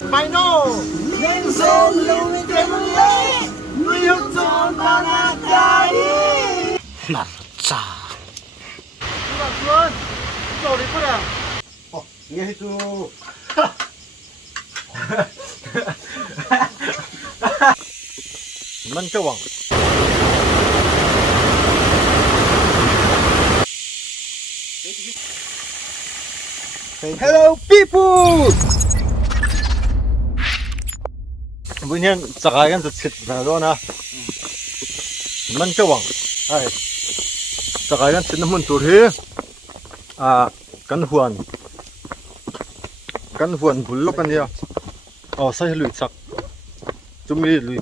Mày nô nên xem lưu cái lấy lưu tròn ta na cái mà cha bạn luôn rồi đi con à nghe chú mình cho bằng hello people bây giờ chắc ai cũng sẽ chết rồi na mình cho bằng ai chắc ai cũng sẽ nằm tụt hết căn huan bul lốc anh nhá sai lùi chắc chúng mi lùi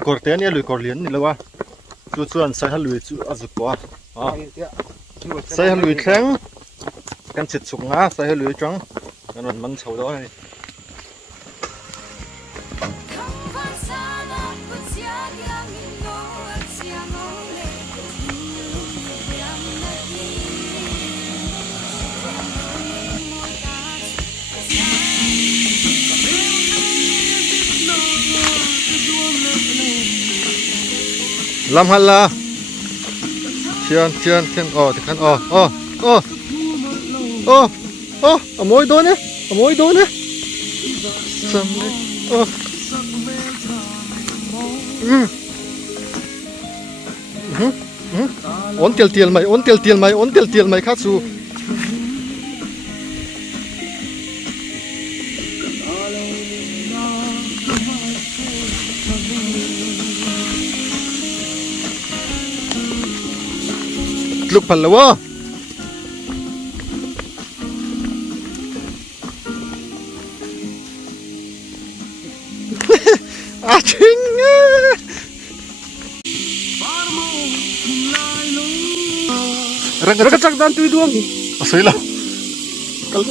cor té nhá lùi cor liền này là chú chuan sai lùi chú azu quá sai lùi thang căn chết sụp ngã sai lùi trắng nên mình sầu đó này làm hal la chiên thì khăn môi đốn nhé sầm đấy ôn tiêu mày khát su lúc phần lâu chính răng chắc dan tui duang asal lah kalau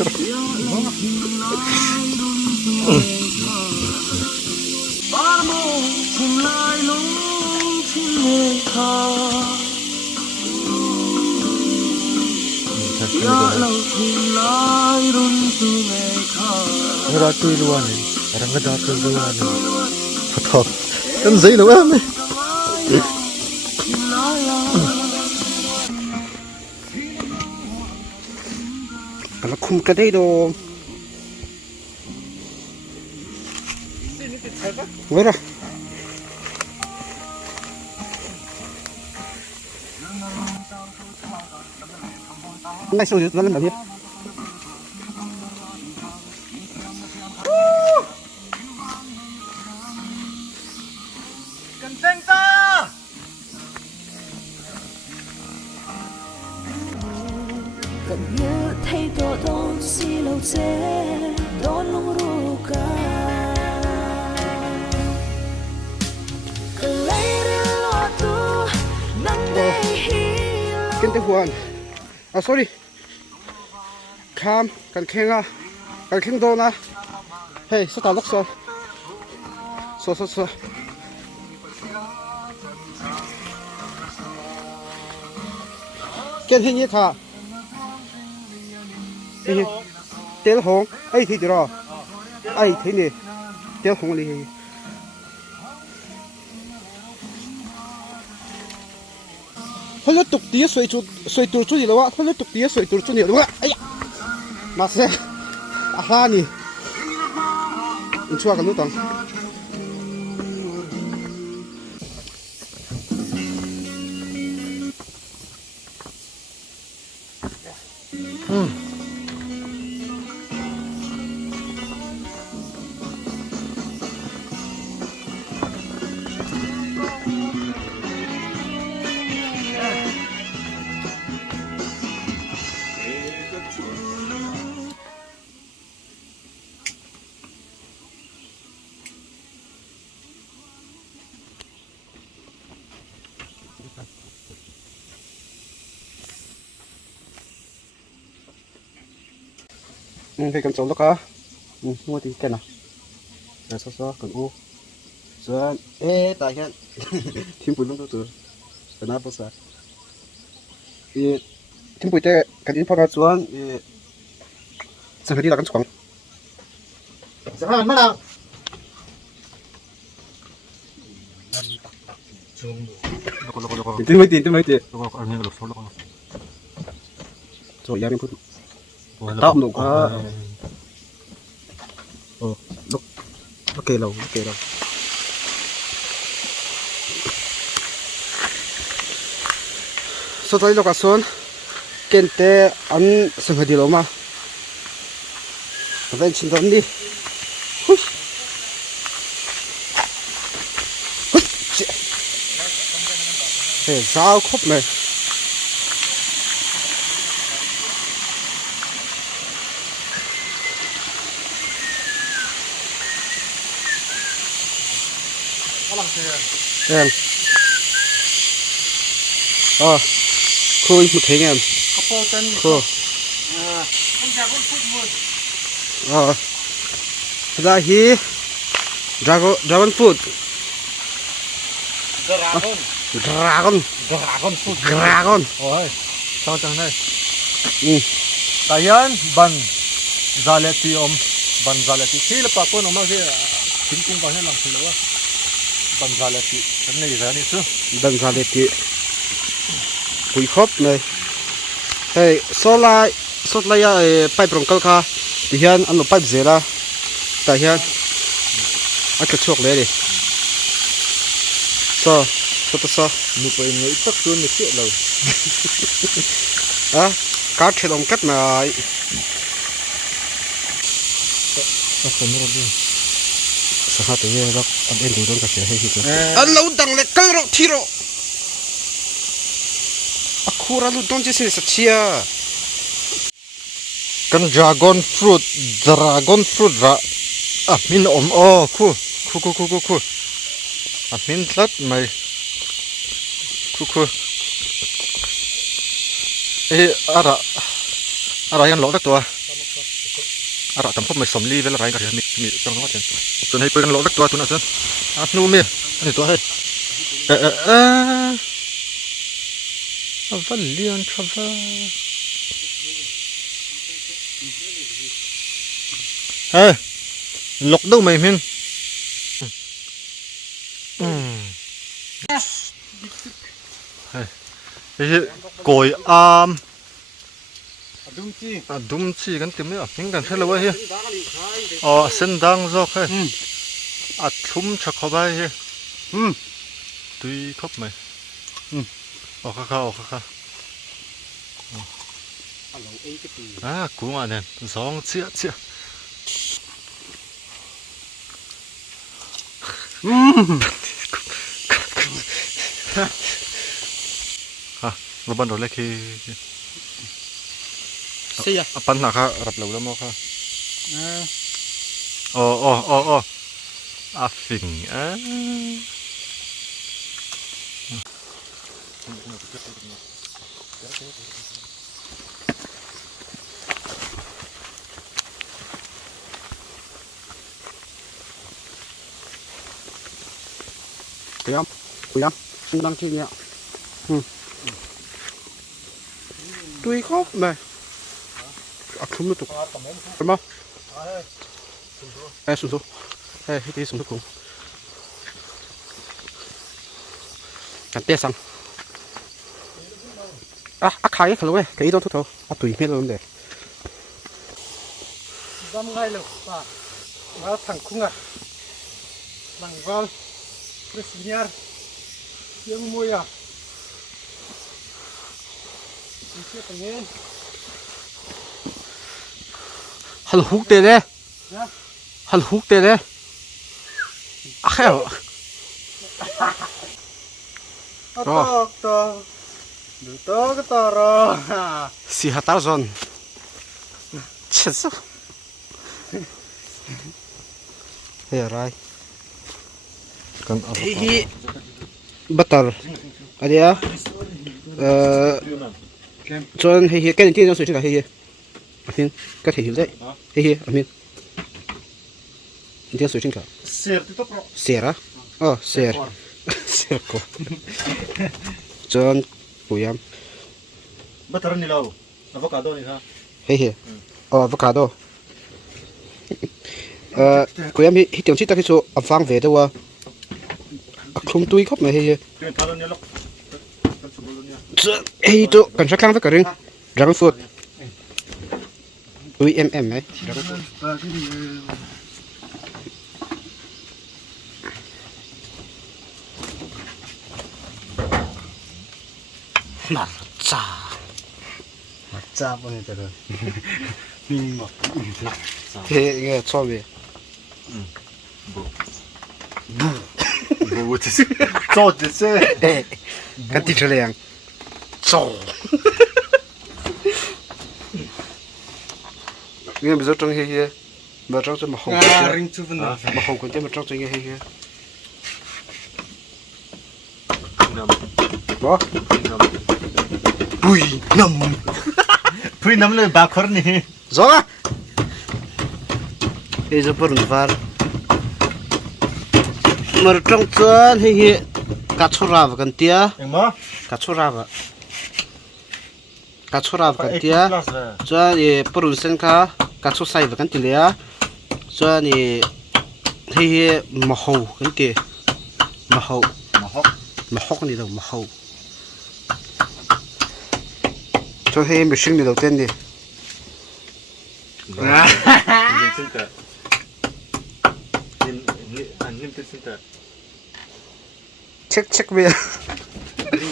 orang tu luar ni, orang ada tu luar ni, betul, kan zai luar ni. Kalau kum kedai dong, berapa? Ngay sau đó lên làm gì? cần tên ta gần như thay đổi đôi xì lâu chế đón lung ru ca lấy đi lo tu nắng đây kinh tế huan sorry kham cần khen đô na hey sao tao lắc so cái hình như thà tel hong ai thấy được ai thấy nè tel hong đi thôi nó tục tía xoay tur chút gì đâu á thôi nó tục tía xoay tur chút gì đâu á ấy mà sẽ ha nè mình chua cái nút tầng cái cầm trống đó cả mua thì cái nào là sao cần u rồi tại hiện thêm bùn lông tôi cái nào bao giờ thêm bùn cái in phát ra xuống sẽ phải đi là cái choáng จะหันมาแล้วตีไม่ตีตีไม่ตี อันนี้เราโซ่ลง โซ่ยาไม่พูดตอบหนูก็โอเคเราสุดท้ายเราก็ส่วนเกณฑ์แต่อันสังเกตเรามาเป็นชิ้นตอนนี้เฮ้ยสาวครบเลยเอ็มคุยหมดเองคุยลาฮีดราก้อนฟูดดราก้อนโอ้ยช่างจังเลยแต่ยันบันซาเลติอมบันซาเลติที่ละปะปนออกมาที่ทิ้งกุ้งไปให้หลังทีแล้วว่าบันซาเลติอันนี้จะนี่ซื้อ บันซาเลติคุยครบเลยเฮ้ยโซลาไปปรุงกัลคาที่เห็นอันนู้นไปเจล่าแต่เห็นอันกระชกเลยดิโซ่ตัวโซ่ นูไปเงยตักส่วนนี้เสียเลย การเฉลิมกัดมาคนนี้เราดูสหัสตัวนี้เราอันเอ็นดูโดนกระเสียให้ฮิตเลยอันเราดังเลยกัลโรทีโรอะคูราลูดอนเจสิสัชเชียกันดราก้อนฟรุตระอ่ะมินอมอ๋อคู่อ่ะมินลัดไหมคู่อะไรกันหลอกตัวอะไรทำพวกไม่สมรีเวลาไรกันมีจังหวะเช่นจนให้เปิดกันหลอกตัวนะเช่นนู่นมีอันนี้ตัวให้วัลเลียนทราเวลเฮ้ยหลอกดูไหมมินเฮ้ยโกยดุมจีกันเต็มเลยอ่ะยิงกันใช่เลยเว้ยเฮ้ยอ๋อเส้นดังจอกเฮ้ยทุ่มชักเข้าไปเฮ้ยตุยครบไหมออกข้ากูอ่ะเนี่ยสองเจี๊ยเราบันโดเล็กที่เสียปัญหาค่ะรับเราแล้วมั้งค่ะฟิงคุยดังที่เนี้ยตุยครบเลยอักชุมตุกใช่ไหมสุดให้ที่สุดทุกคนกันเตี้ยสังขายขลุ่ยแค่อีต้องทุกเท่าตุยไม่รู้เลยดำไงเลยป่ะมาถังคุ้งอ่ะหลังก้อนเรื่องสิ่งนี้ยังมวยอ่ะมีเชือกตรงนี้ฮัลฮุกเตะเลยฮัลฮุกเตะเลยแค่ต่อดูต่อก็ต่อรอสี่ฮัตตาร์ซอนเช็ดซะเฮ้ยอะไรที่บัตเตอร์อะไรอ่ะจนเฮ้ยแค่นี้ที่จะสวยจังเลยเฮ้ยอามินก็เฮ้ยเลยเฮ้ยอามินที่สวยจังเลยเสียร์อ๋อเสียร์กูจนปุยมบัตเตอร์นี่เราอะโวคาโดนี่ครับเฮ้ยอ๋ออะโวคาโด กูยังมีที่เตียงชิดตะกี้ชัวฟังเวทว่าคลุมตุยครับไหมเฮ้ย เป็นทารเนี่ยลูก เฮ้ยตัวกันชักครั้งสักครั้งรังฟุตตุยไหมมาจ้า จ้าบ่เนี่ยจะเลยมีหมด เฮ้ยเงี้ยชอบเลย บูจะซื้อโซ่จะซื้อ เฮ้ยกันติดเฉลียงโซ่เงี้ยไม่ต้องเฮียมาต้องจะมาหงกัน ring chu vna มาหงกันจะมาต้องจะเฮียบ่ปุยน้ำ พี่น้ำเลยบาคอร์นี่ Zoga! Here's a put in the fire. Mertong tuan hihi kacurava kan tia เอ็งมั้ง kacurava kan tia tuan ye purun sen ka kacu sai kan tilia tuan ye hihi mahau kan tia mahau มาฮอก mahau ni đâu mahau cho hihi machine ni đâu tên đi ยินซึ่งแต่ยินอันนี้เป็นซึ่งแต่ check về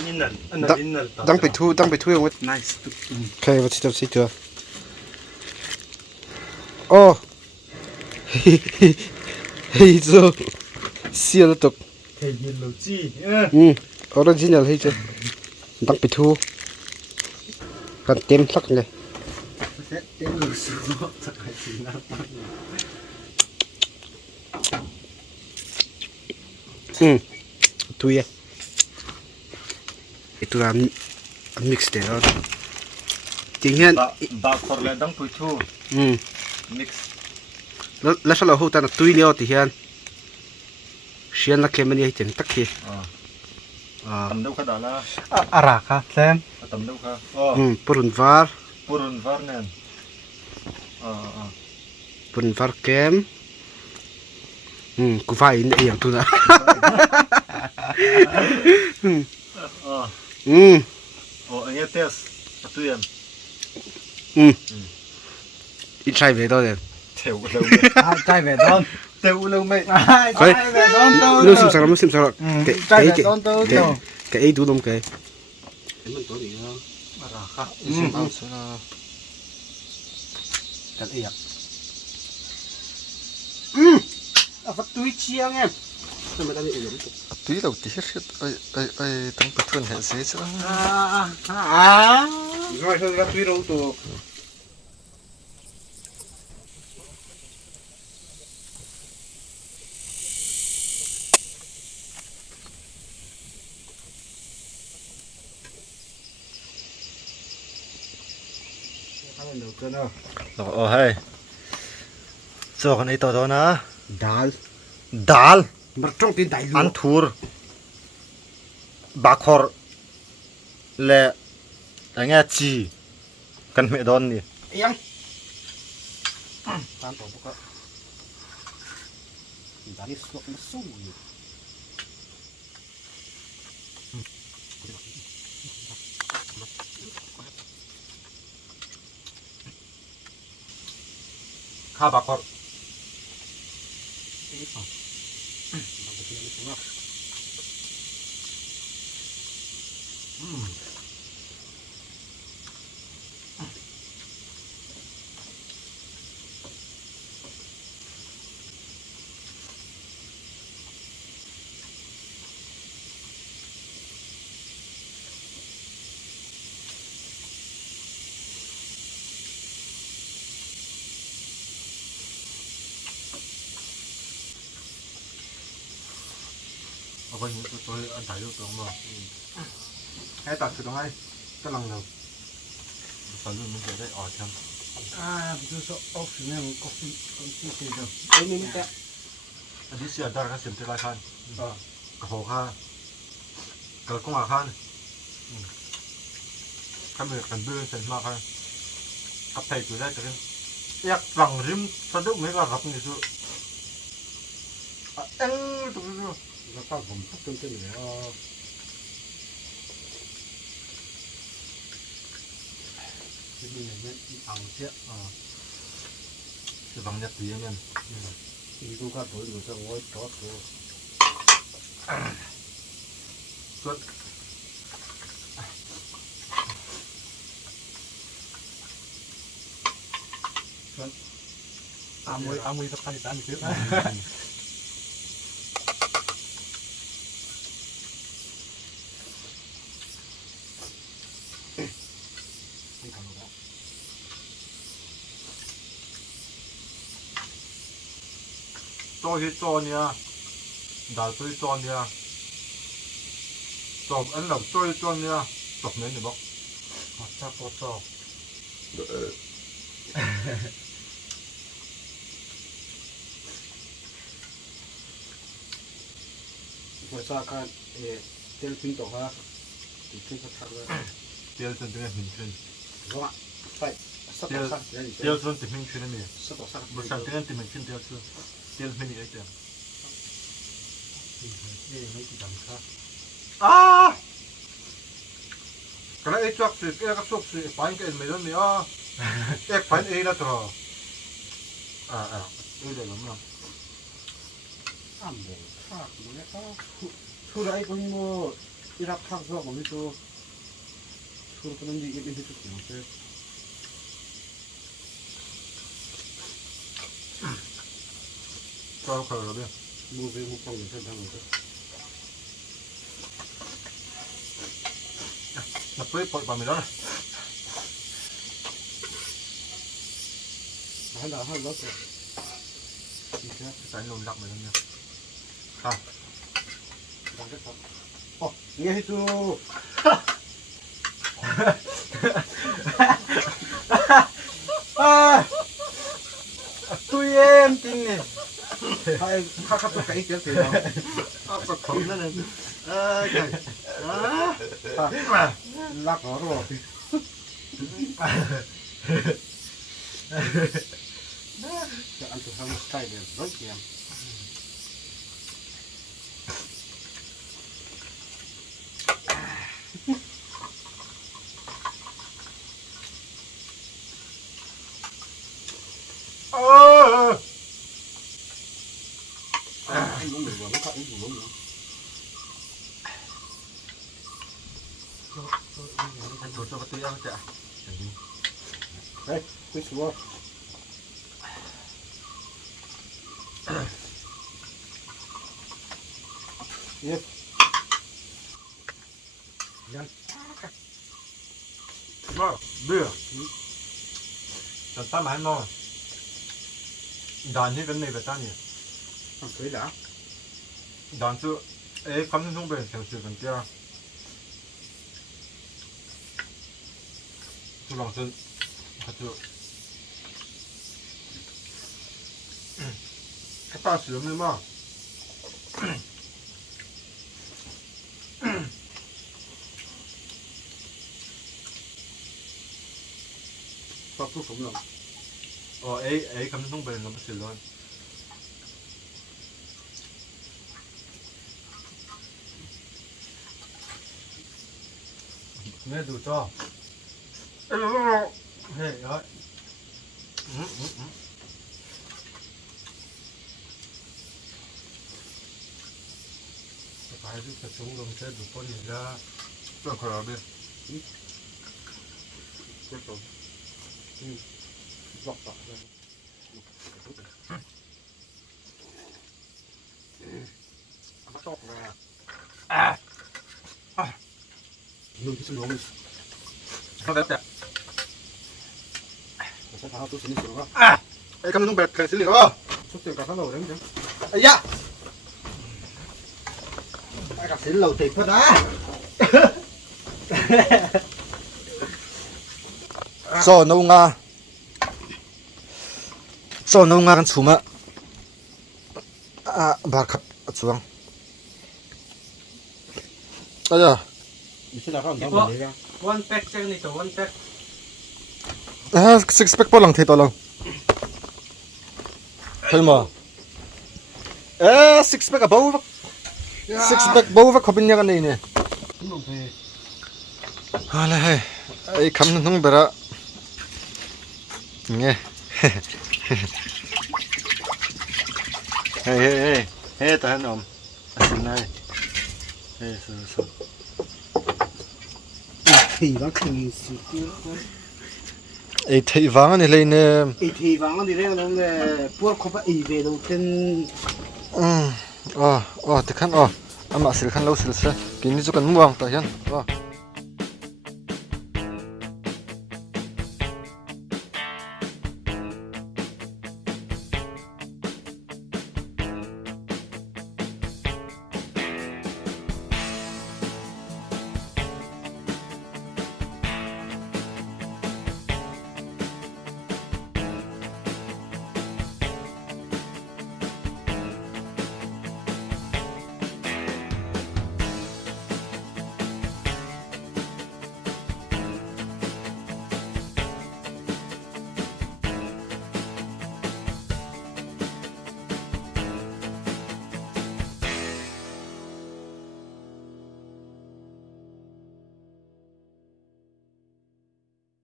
ยินนั่นอันนั้นยินนั่น đang bị thu không nice ok và chỉ chưa oh hey zo siêu tục เฮ้ยยินลูจี original hay chưa đang bị thu cần tem sắc này tem lu su sak hai sin na tu ya itu là mix để đó tiếng hiện บาคอร์เลยต้องไปทูมิกซ์ แล้วถ้าเราหูตาตุยเนี่ยที่hiệnเชียนนักเขียนมันยังเจ๋งตักขี้ ตำดูขนาดละ ara kha tlem ตำดูค่ะอ๋อ ปุ่นวาร์ ปูรุนวาร์เนนปุ่นวาร์เกมกูฟ้าอินเอียงตัวนะโอ้อันนี้เทสตัวยัน อีใช่ไปตัวเดียว เทวเร็ว chai ve don เทวเร็วไหม chai ve don to รู้สึกสักchai ve don to to แกไอ้ดูนมแกมันตัวนี้ ara kha กันเอียงฟัดตุยเชียงไงทำไมตอนนี้เอียง ตัวเราที่เห็นไอ้ต้องไปทวนเห็นสิจ้ะ rồi thôi ra tuy đâu tụ hay cho con ấy to đó na đal dal mà trong tin đại ăn thur bakor le anh nghe chi cần mẹ đón đi em tam tổ bốc đã đi xuống nó sung kha bakor quanh tôi ăn tải được đúng không? Hay tạt từ đó hay cái lần đầu phải luôn mình sẽได้ออกchăng tôi sợ ốc thì nên có gì gì đâu ấy mình ta อันนี้เสียดายกันเสียที่ไรคันกระโหข้ากระกุ้งอาคันข้ามือกันบื้อเส้นมากคันกับไทยตัวได้กันอยากหลังริมสะดุ้งไม่ก็รับนี่สุ eng tụi nó nó taoผมthắt chân chân này cái gì này ăn chết cái bằng nhật tí anh em đi cũng khác với người ta ngồi chót rồi suốt Amoy sa palitan sih. cho hết cho nha đã tôi cho nha cho anh làm tôi cho nha chọc mấy này bóc chắc có cho ngoài ra cái tiền pin tổ ha thì pin có thằng rồi tiêu chân tiếng hình chuyên đúng không phải sắp tiêu sắp cái gì tiêu chân tiếng hình chuyên này sắp sắp một sản tiếng tiếng hình chuyên tiêu chưa tiêu hình ấy chưa đi mấy cái đằng khác à cái này chắc sự cái cái số sự phải cái mấy lần nữa cái phải ấy là rồi đây là đúng không ăn bò khác một cái khác thu lại con mua điรับkhác rồi còn đi thu thu cái gì cái gì chút gì nữa cho khởi rồi đi mua về mua con người thân thằng người là phải bội vào mình đó này hắn đã hắn lót rồi cái lồng lặng mình nha à đang rất thật nghe hết chưa Tụi em tin nè. hai khắc khắc cái tiếng thì nào có khổng nữa này lắc nó rồi ăn thử hàng cay để rất kèm anh cũng được rồi nó anh cũng đúng anh thổi cho cái tí ăn chả đấy cái số Yes. Yan. Vâng, đưa ta mãi ngon đàn như cái này phải ta nhỉ Ăn cưới đã. đàn chưa ấy cắm trên sông bền theo sự cần kia tôi lòng chân thật sự các ta sử dụng nữa mà Có thuốc sống rồi. ấy cắm trên sông bền nó mới xử luôn Nghe đủ cho. Hey, rồi. Phải giúp tập trung đồng chơi đủ con nhìn ra. tôi khỏi ở bên Tiếp tục. Dọc dọc ra. Bắt tóc ra. Lùi cái xuống đi. không đẹp đẹp Sẽ tháo tôi xuống đi xuống đó. ấy cắm trên sông bền phải xử lý đó Xúc tiền cả các lầu đấy chứ. Ây da. Ai cả xính lầu thịt thôi đã. so nâu nga kan chuma bar khap chuang aya Mình sẽ làm cái gì ra. One pack xem này, one pack. six pack pa lang thei to lang thelma six pack above six pack above khobin ya kan nei ne hala hai ai kham nung bera nge hey ta han om asin nai hey so thì vắng thì ei thei wang ani leine thì vắng thì đây là bữa có phải về đầu tiên te khan ama sil khan lo sil se kini chu kan muang ta hian